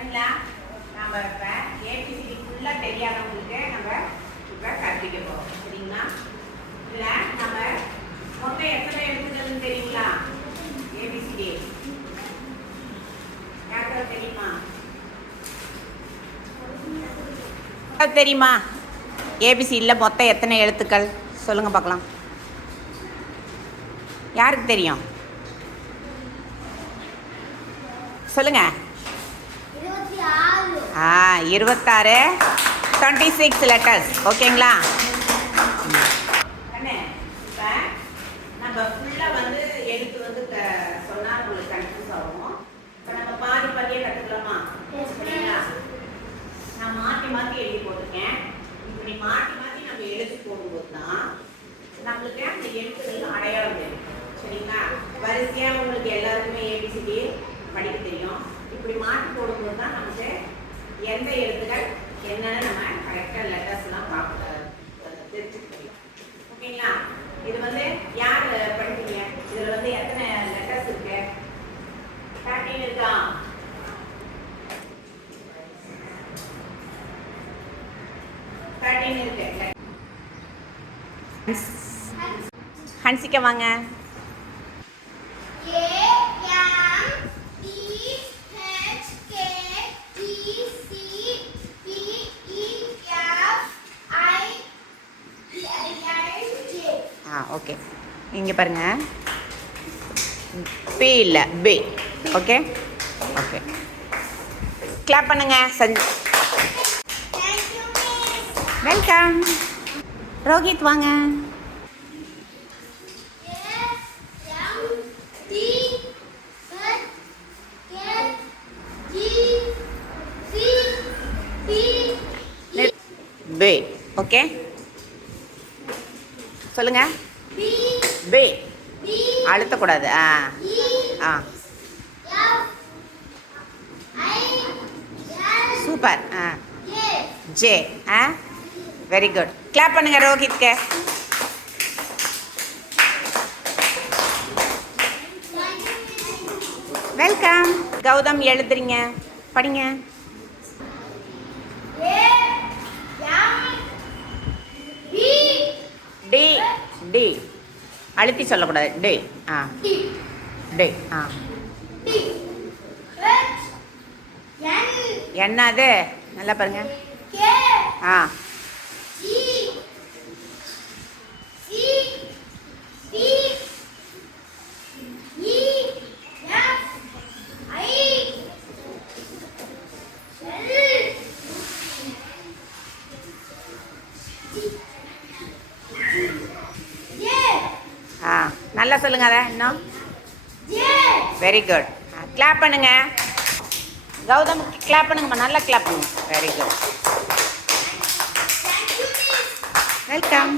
சரிங்களா நம்ம இப்போ ஏபிசிடி ஃபுல்லாக தெரியாதவங்களுக்கு நம்ம இப்போ கற்பிக்க போகிறோம் சரிங்களா? இதில் நம்ம மொத்தம் எத்தனை எழுத்துக்கள்னு தெரியுங்களா? ஏபிசிடி யாருக்காவது தெரியுமா? தெரியுமா? ஏபிசியில் மொத்தம் எத்தனை எழுத்துக்கள்? சொல்லுங்கள் பார்க்கலாம். யாருக்கு தெரியும்? சொல்லுங்கள் ஆ இருபத்தாறு. டுவெண்ட்டி சிக்ஸ் லெட்டர்ஸ் ஓகேங்களா நம்ம ஃபுல்லாக வந்து எழுத்து வந்து சொன்னால் உங்களுக்கு கன்ஃபியூஸ் ஆகும். இப்போ நம்ம பாதி பாதியே கற்றுக்கலாமா சரிங்களா? நான் மாற்றி மாற்றி எழுதி போட்டிருக்கேன். இப்படி மாற்றி மாற்றி நம்ம எழுதி போடும்போது தான் நம்மளுக்கு அந்த எழுத்துக்கள் அடையாளம் தெரியும். சரிங்களா? வரிசையாக உங்களுக்கு எல்லாருக்குமே ஏபிசிடி படிக்க தெரியும் இப்படி மாற்றி போடும்போது தான் நமக்கு எந்த எழுத்துக்கள் என்னன்னு நம்ம கரெக்டாக லெட்டர்ஸ்லாம் பார்க்க தெரிஞ்சுக்க முடியும் ஓகேங்களா? இது வந்து யார் படிப்பீங்க? இதில் வந்து எத்தனை லெட்டர்ஸ் இருக்கு? தேர்ட்டின் இருக்கா? தேர்ட்டின் இருக்கு. ஹன்சிக்க வாங்க. ஓகே இங்கே பாருங்க பி இல்லை பி ஓகே ஓகே கிளாப் பண்ணுங்க Sanch thank you miss welcome Rohit வாங்க A M T H K T C B. அழுத்தக்கூடாது. ஆ. ஆ. சூப்பர். ஆ. ஜே. ஆ. Very good. கிளாப் பண்ணுங்க ரோஹித்க்கு வெல்கம். கௌதம் எழுதுறீங்க. படிங்க. D D. அழுத்தி சொல்லக்கூடாது. டி. ஆ. டி. ஆ. என்னது? நல்லா பாருங்க. ஆ. நல்லா சொல்லுங்க அதை இன்னும். வெரி குட் கிளாப் பண்ணுங்க. கௌதம் கிளாப் பண்ணுங்கம்மா நல்லா கிளாப் பண்ணுங்க. Very good welcome